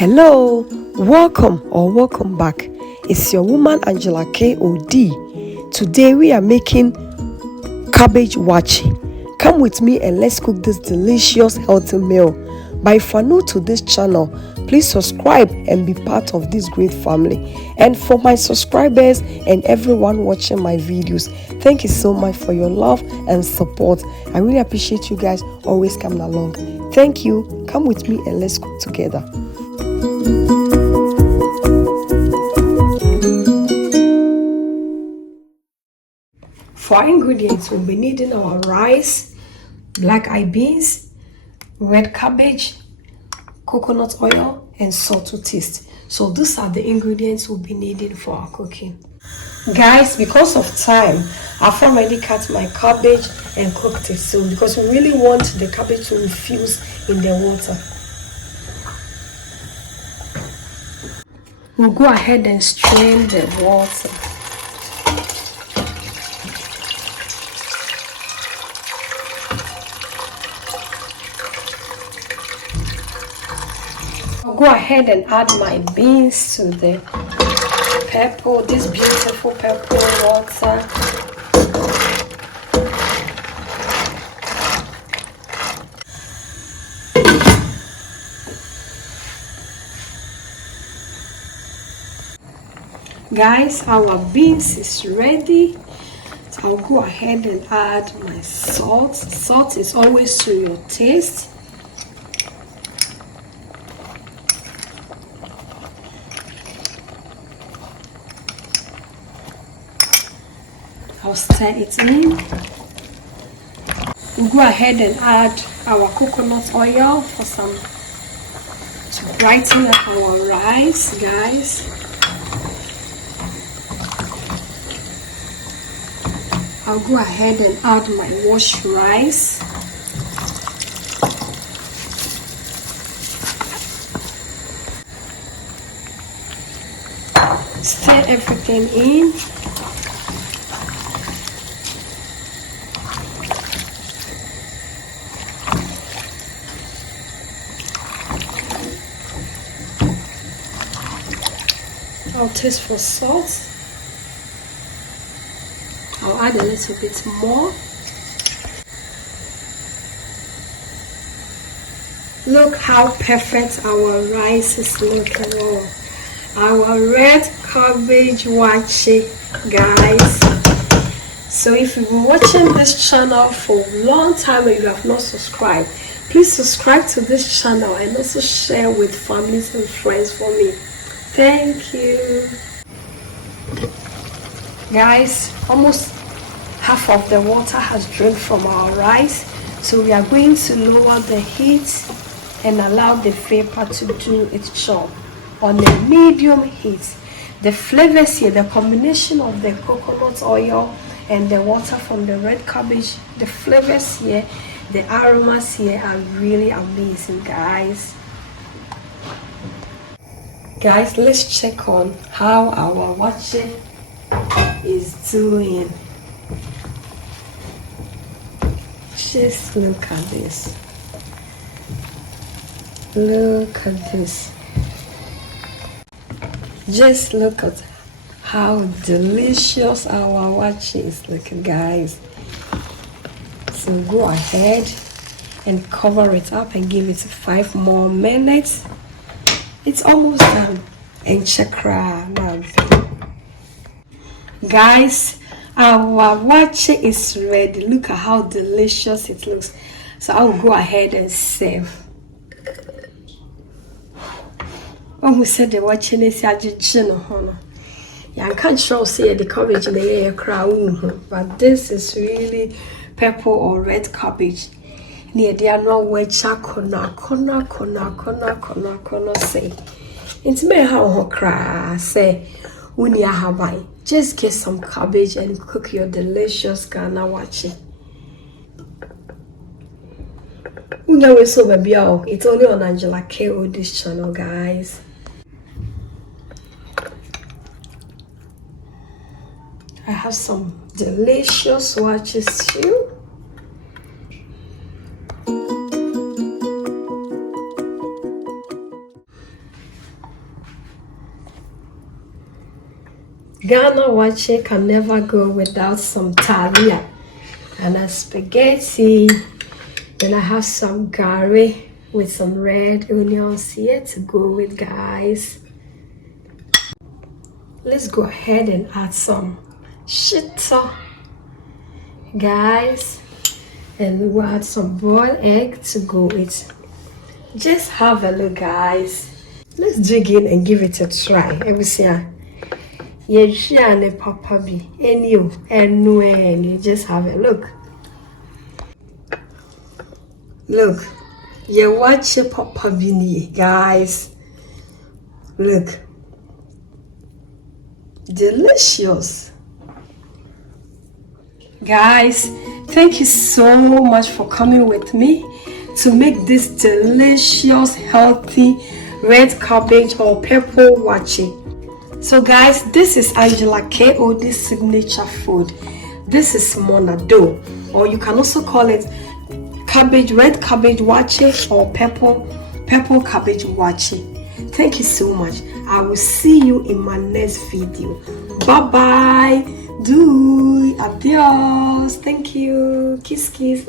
Hello, welcome back. It's your woman Angelakod. Today we are making cabbage waakye. Come with me and let's cook this delicious healthy meal. But if you are new to this channel, please subscribe and be part of this great family. And for my subscribers and everyone watching my videos, thank you so much for your love and support. I really appreciate you guys always coming along. Thank you. Come with me and let's cook together. For our ingredients, we'll be needing our rice, black eyed beans, red cabbage, coconut oil, and salt to taste. So these are the ingredients we'll be needing for our cooking. Guys, because of time, I've already cut my cabbage and cooked it soon because we really want the cabbage to infuse in the water. We'll go ahead and strain the water. I'll go ahead and add my beans to the purple, this beautiful purple water. Guys, our beans is ready. So I'll go ahead and add my salt. Salt is always to your taste. I'll stir it in. We'll go ahead and add our coconut oil for some to brighten up our rice, guys. I'll go ahead and add my washed rice. Stir everything in. I'll taste for salt. I'll add a little bit more. Look how perfect our rice is looking. Oh, our red cabbage waakye, guys. So if you've been watching this channel for a long time and you have not subscribed, please subscribe to this channel and also share with families and friends for me. Thank you. Guys, almost half of the water has drained from our rice, so we are going to lower the heat and allow the vapor to do its job on a medium heat. The flavors here, the combination of the coconut oil and the water from the red cabbage, the flavors here, the aromas here are really amazing, guys. Guys, let's check on how our waakye is doing. Just look at this. Look at this. Just look at how delicious our waakye is looking, guys. So go ahead and cover it up and give it 5 more minutes. It's almost done. And chakra now. Guys, our waakye is ready. Look at how delicious it looks. So I'll go ahead and serve. Oh, who said the waakye is a I can't show say the cabbage in the air crown, but this is really purple or red cabbage. Near they are no way kona say. It's me how cry say uni Hawaii. Just get some cabbage and cook your delicious Ghana waakye. So baby, it's only on Angelakod this channel, guys. I have some delicious waakye stew. Ghana waakye can never go without some talia and a spaghetti. Then I have some gari with some red onions here to go with, guys. Let's go ahead and add some shito, guys, and we will add some boiled egg to go with. Just have a look, guys. Let's dig in and give it a try. Everything. Yeah, papa be any and you just have a look. Look, you watch your papa be, guys. Look, delicious, guys. Thank you so much for coming with me to make this delicious, healthy red cabbage or purple waakye. So guys, this is Angelakod signature food. This is Maunadoe, or you can also call it red cabbage waakye or purple cabbage waakye. Thank you so much. I will see you in my next video. Bye bye. Adios. Thank you. Kiss kiss.